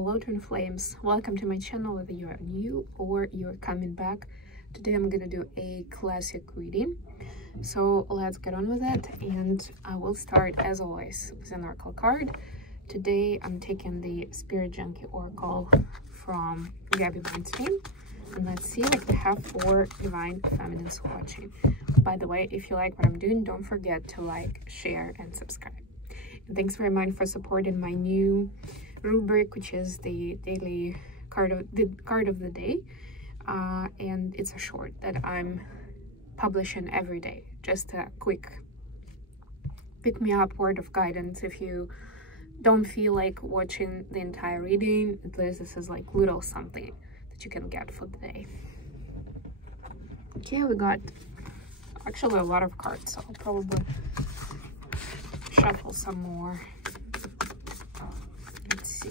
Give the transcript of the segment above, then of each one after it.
Hello Twin Flames, welcome to my channel, whether you are new or you're coming back. Today I'm gonna do a classic reading, so let's get on with it. And I will start as always with an oracle card. Today I'm taking the Spirit Junkie Oracle from Gabby Weinstein, and let's see what we have for Divine Feminines watching. By the way, if you like what I'm doing, don't forget to like, share and subscribe. And thanks very much for supporting my new rubric, which is the daily card of the day, and it's a short that I'm publishing every day. Just a quick pick me up word of guidance if you don't feel like watching the entire reading. At least this is like little something that you can get for the day. Okay, we got actually a lot of cards, so I'll probably shuffle some more. Let's see.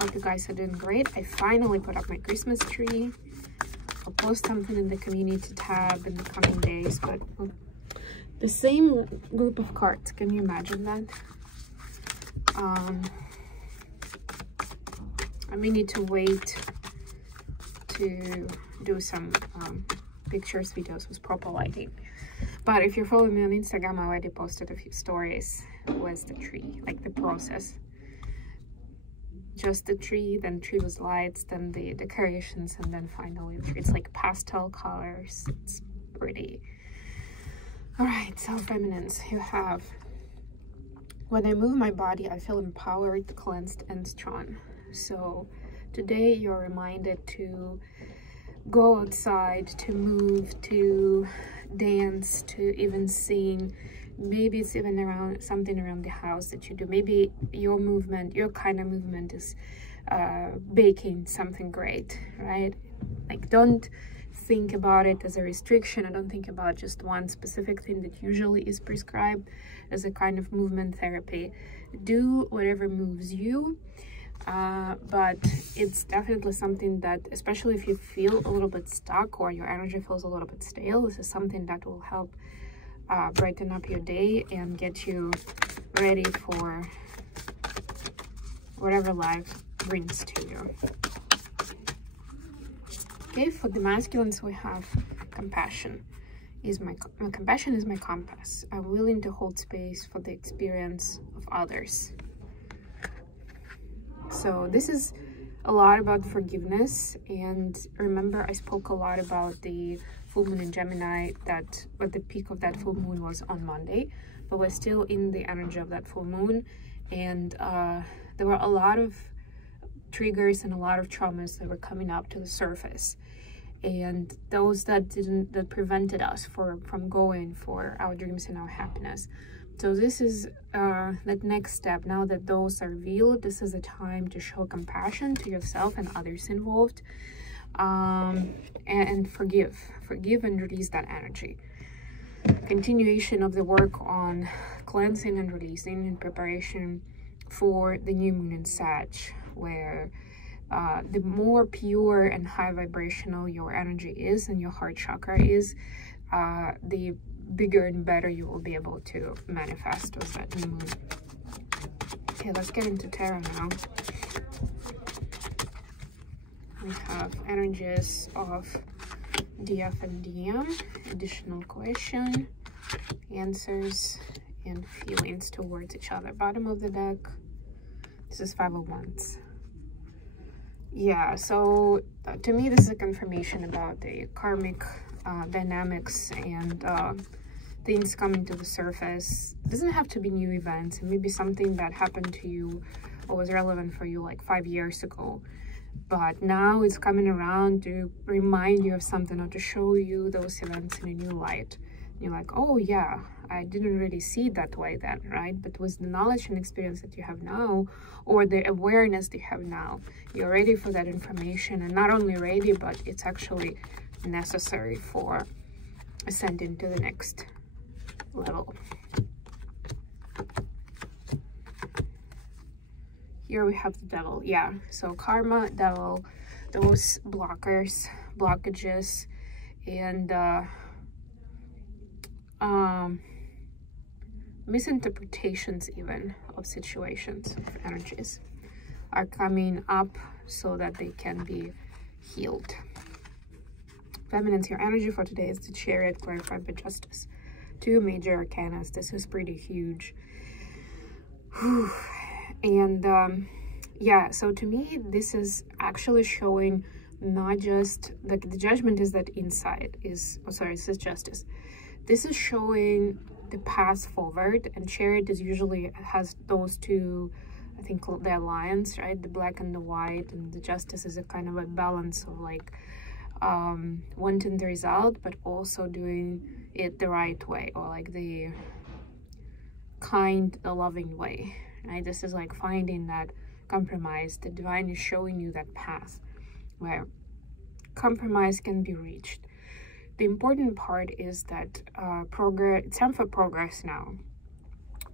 Hope you guys are doing great. I finally put up my Christmas tree. I'll post something in the community tab in the coming days, but the same group of cards, can you imagine that? I may need to wait to do some pictures, videos with proper lighting. But if you're following me on Instagram, I already posted a few stories with the tree, like the process. Just the tree, then tree with lights, then the decorations, and then finally the tree. It's like pastel colors. It's pretty. All right, so feminines, you have: when I move my body, I feel empowered, cleansed, and strong. So today you're reminded to go outside, to move, to dance, to even sing. Maybe it's even around something around the house that you do. Maybe your movement, your kind of movement is baking something great, right? Like, don't think about it as a restriction. I don't think about just one specific thing that usually is prescribed as a kind of movement therapy. Do whatever moves you. But it's definitely something that, especially if you feel a little bit stuck or your energy feels a little bit stale, this is something that will help brighten up your day and get you ready for whatever life brings to you. Okay, for the masculines we have compassion. Compassion is my compass. I'm willing to hold space for the experience of others. So this is a lot about forgiveness. And remember, I spoke a lot about the full moon in Gemini, that what the peak of that full moon was on Monday, but we're still in the energy of that full moon. And there were a lot of triggers and a lot of traumas that were coming up to the surface, and those that prevented us from going for our dreams and our happiness. So this is that next step. Now that those are revealed, this is a time to show compassion to yourself and others involved, and forgive and release that energy. Continuation of the work on cleansing and releasing in preparation for the new moon in Sag, where the more pure and high vibrational your energy is and your heart chakra is, the bigger and better you will be able to manifest with that new moon. Okay, let's get into tarot now. We have energies of DF and DM, additional question, answers, and feelings towards each other. Bottom of the deck, this is 5 of Wands. Yeah, so to me this is a confirmation about the karmic dynamics and things coming to the surface. It doesn't have to be new events. It may be something that happened to you or was relevant for you like 5 years ago, but now it's coming around to remind you of something or to show you those events in a new light. You're like, oh yeah, I didn't really see it that way then, right? But with the knowledge and experience that you have now, or the awareness that you have now, you're ready for that information. And not only ready, but it's actually necessary for ascending to the next level. Here we have the Devil. Yeah, so karma, Devil, those blockages, and misinterpretations even of situations, of energies, are coming up so that they can be healed. Feminines, your energy for today is the Chariot, clarified by Justice. 2 major arcanas. This is pretty huge. Whew. And yeah, so to me, this is actually showing not just the Judgment is that insight is, oh sorry, this is Justice. This is showing the path forward, and Chariot is usually has those two, I think the alliance, right? The black and the white, and the Justice is a kind of a balance of like wanting the result, but also doing it the right way, or like the kind, the loving way, right? This is like finding that compromise. The divine is showing you that path where compromise can be reached. The important part is that it's time for progress now.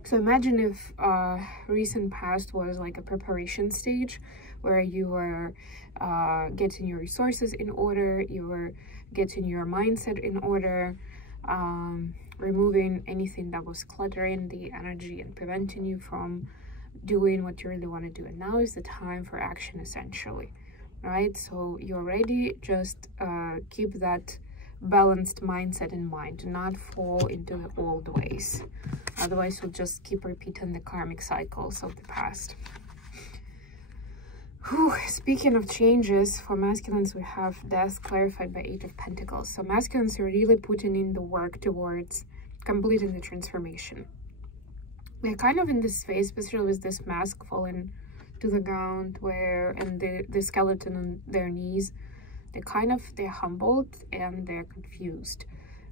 So imagine if recent past was like a preparation stage where you were getting your resources in order, you were getting your mindset in order, removing anything that was cluttering the energy and preventing you from doing what you really want to do. And now is the time for action, essentially, right? So you're ready, just keep that balanced mindset in mind. Do not fall into the old ways, otherwise you'll just keep repeating the karmic cycles of the past. Whew. Speaking of changes, for masculines we have Death, clarified by 8 of Pentacles. So masculines are really putting in the work towards completing the transformation. We're kind of in this phase, especially with this mask falling to the ground, where and the skeleton on their knees, they're humbled and they're confused.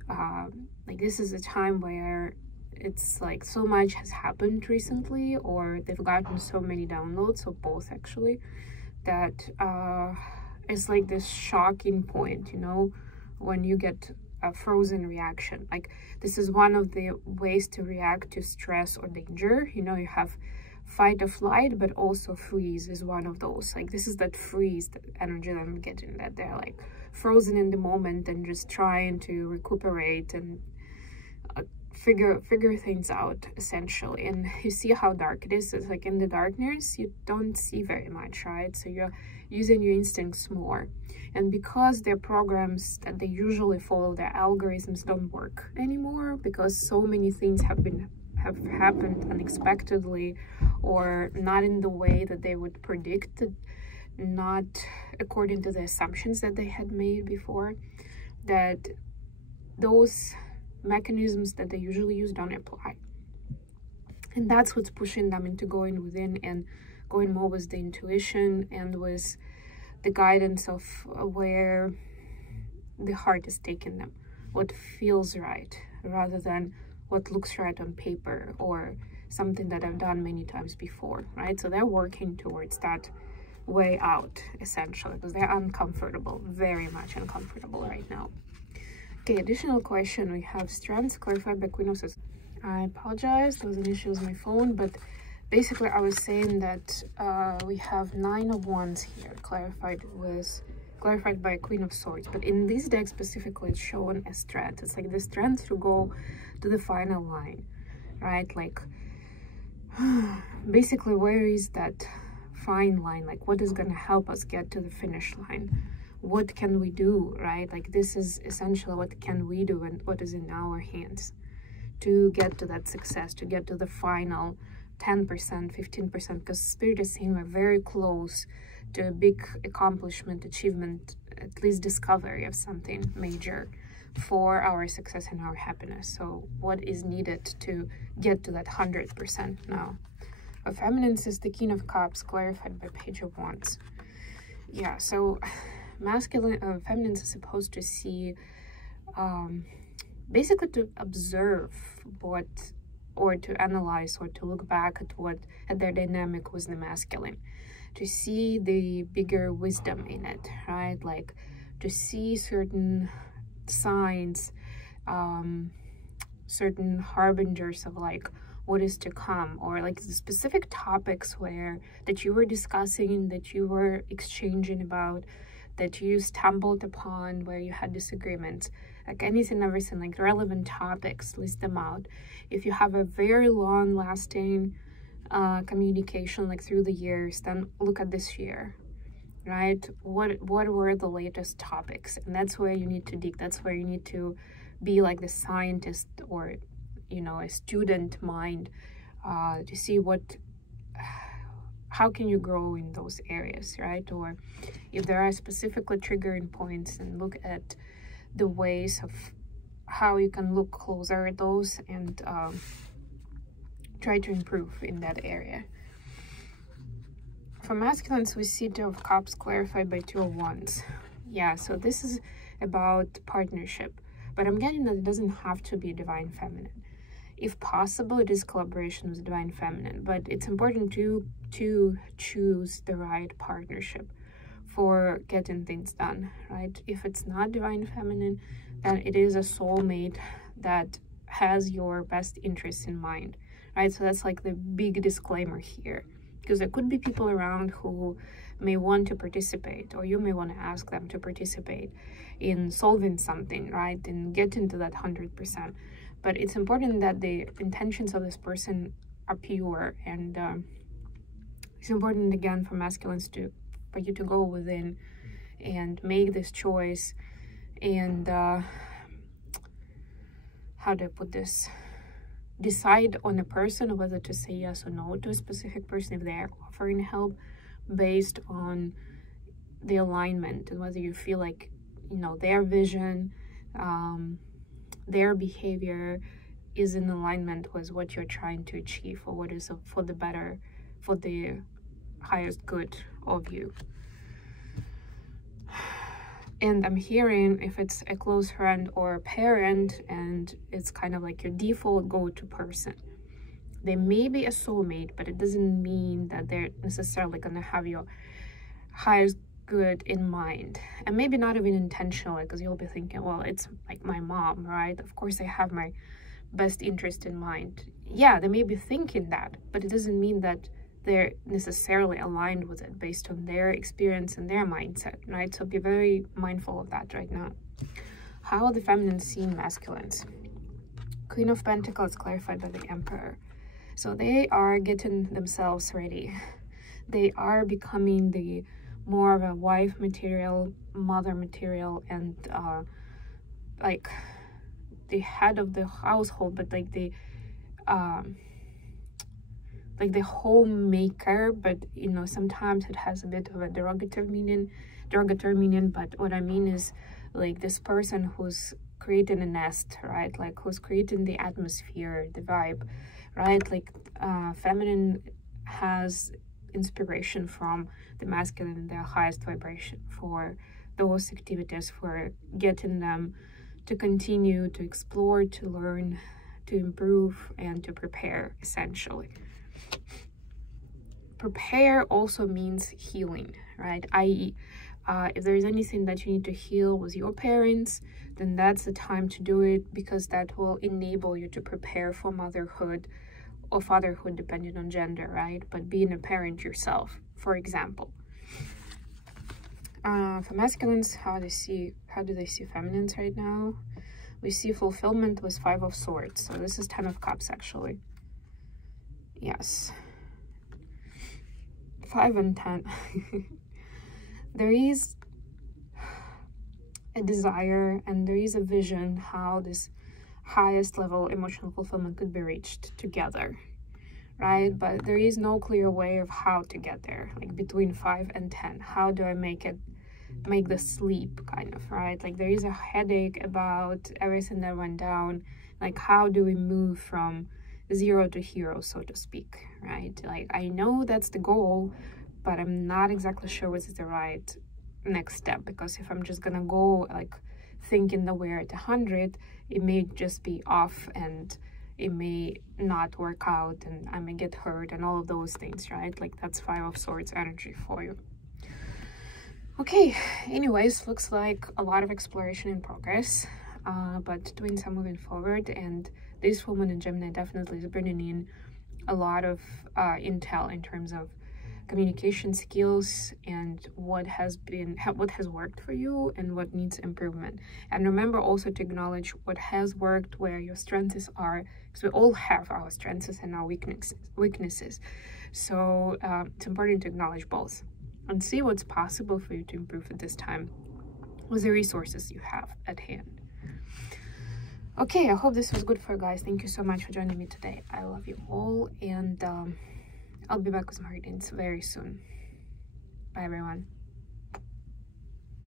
Like this is a time where it's like so much has happened recently, or they've gotten so many downloads, or both actually, that it's like this shocking point, you know, when you get a frozen reaction. Like this is one of the ways to react to stress or danger. You know, you have fight or flight, but also freeze is one of those. Like this is that freeze, that energy that I'm getting, that they're like frozen in the moment and just trying to recuperate and figure things out, essentially. And you see how dark it is. It's like in the darkness you don't see very much, right? So you're using your instincts more, and because their programs that they usually follow, their algorithms don't work anymore, because so many things have happened unexpectedly, or not in the way that they would predict, not according to the assumptions that they had made before, that those mechanisms that they usually use don't apply. And that's what's pushing them into going within and going more with the intuition and with the guidance of where the heart is taking them, what feels right, rather than what looks right on paper or something that I've done many times before, right? So they're working towards that way out, essentially, because they're uncomfortable, very much uncomfortable right now. Okay, additional question. We have Strength, clarified by Queen of Swords. I apologize, there was an issue with my phone, but basically I was saying that we have 9 of Wands here, clarified by Queen of Swords. But in this deck specifically, it's shown as strength. It's like the strength to go to the final line, right? Like basically, where is that fine line? Like what is going to help us get to the finish line? What can we do, right? Like this is essentially what can we do and what is in our hands to get to that success, to get to the final 10%, 15%, because Spirit is saying we're very close to a big accomplishment, achievement, at least discovery of something major for our success and our happiness. So what is needed to get to that 100% now? For feminines is the King of Cups, clarified by Page of Wands. Yeah, so masculine feminines are supposed to see, basically to observe what, or to analyze, or to look back at their dynamic with the masculine, to see the bigger wisdom in it, right? Like to see certain signs, certain harbingers of like what is to come, or like the specific topics that you were discussing, that you were exchanging about, that you stumbled upon, where you had disagreements. like anything, everything, like relevant topics, list them out. If you have a very long lasting communication, like through the years, then look at this year, right? What were the latest topics? And that's where you need to dig. That's where you need to be like the scientist, or, you know, a student mind, to see how can you grow in those areas, right? Or if there are specifically triggering points, and look at the ways of how you can look closer at those and try to improve in that area. For masculines, we see Two of Cups clarified by Two of Wands. Yeah, so this is about partnership, but I'm getting that it doesn't have to be Divine Feminine. If possible, it is collaboration with Divine Feminine, but it's important to choose the right partnership for getting things done, right? If it's not Divine Feminine, then it is a soulmate that has your best interests in mind, right? So that's like the big disclaimer here, because there could be people around who may want to participate, or you may want to ask them to participate in solving something, right? And get into that 100%. But it's important that the intentions of this person are pure, and it's important, again, for masculines for you to go within and make this choice, and how do I put this? Decide on a person whether to say yes or no to a specific person if they're offering help, based on the alignment, and whether you feel like, you know, their vision, their behavior is in alignment with what you're trying to achieve, or what is for the better, for the highest good of you. And I'm hearing, if it's a close friend or a parent, and it's kind of like your default go-to person, they may be a soulmate, but it doesn't mean that they're necessarily going to have your highest good in mind. And maybe not even intentionally, because you'll be thinking, well, it's like my mom, right? Of course I have my best interest in mind. Yeah, they may be thinking that, but it doesn't mean that they're necessarily aligned with it based on their experience and their mindset, right? So be very mindful of that right now. How are the feminine seeing masculines? Queen of Pentacles clarified by the Emperor. So they are getting themselves ready. They are becoming the more of a wife material, mother material, and like the head of the household, but like the homemaker. But you know, sometimes it has a bit of a derogatory meaning. But what I mean is like this person who's creating a nest, right? Like who's creating the atmosphere, the vibe, right? Like feminine has inspiration from the masculine, their highest vibration, for those activities, for getting them to continue to explore, to learn, to improve, and to prepare, essentially. Prepare also means healing, right? I.e., if there is anything that you need to heal with your parents, then that's the time to do it, because that will enable you to prepare for motherhood or fatherhood, depending on gender, right? But being a parent yourself, for example. For masculines, how do they see feminines right now? We see fulfillment with 5 of Swords. So this is 10 of Cups, actually. Yes. 5 and 10. There is a desire and there is a vision how this highest level emotional fulfillment could be reached together, right? But there is no clear way of how to get there, like between 5 and 10. How do I make the sleep, kind of, right? Like there is a headache about everything that went down. Like how do we move from 0 to hero, so to speak, right? Like I know that's the goal, but I'm not exactly sure what is the right next step, because if I'm just gonna go like thinking that we're at 100, it may just be off and it may not work out and I may get hurt and all of those things, right? Like that's 5 of Swords energy for you. Okay, anyways, looks like a lot of exploration in progress, but doing some moving forward, and this woman in Gemini definitely is bringing in a lot of intel in terms of communication skills and what has worked for you and what needs improvement. And remember also to acknowledge what has worked, where your strengths are, because we all have our strengths and our weaknesses. So it's important to acknowledge both and see what's possible for you to improve at this time with the resources you have at hand. Okay, I hope this was good for you guys. Thank you so much for joining me today. I love you all, and I'll be back with more readings very soon. Bye, everyone.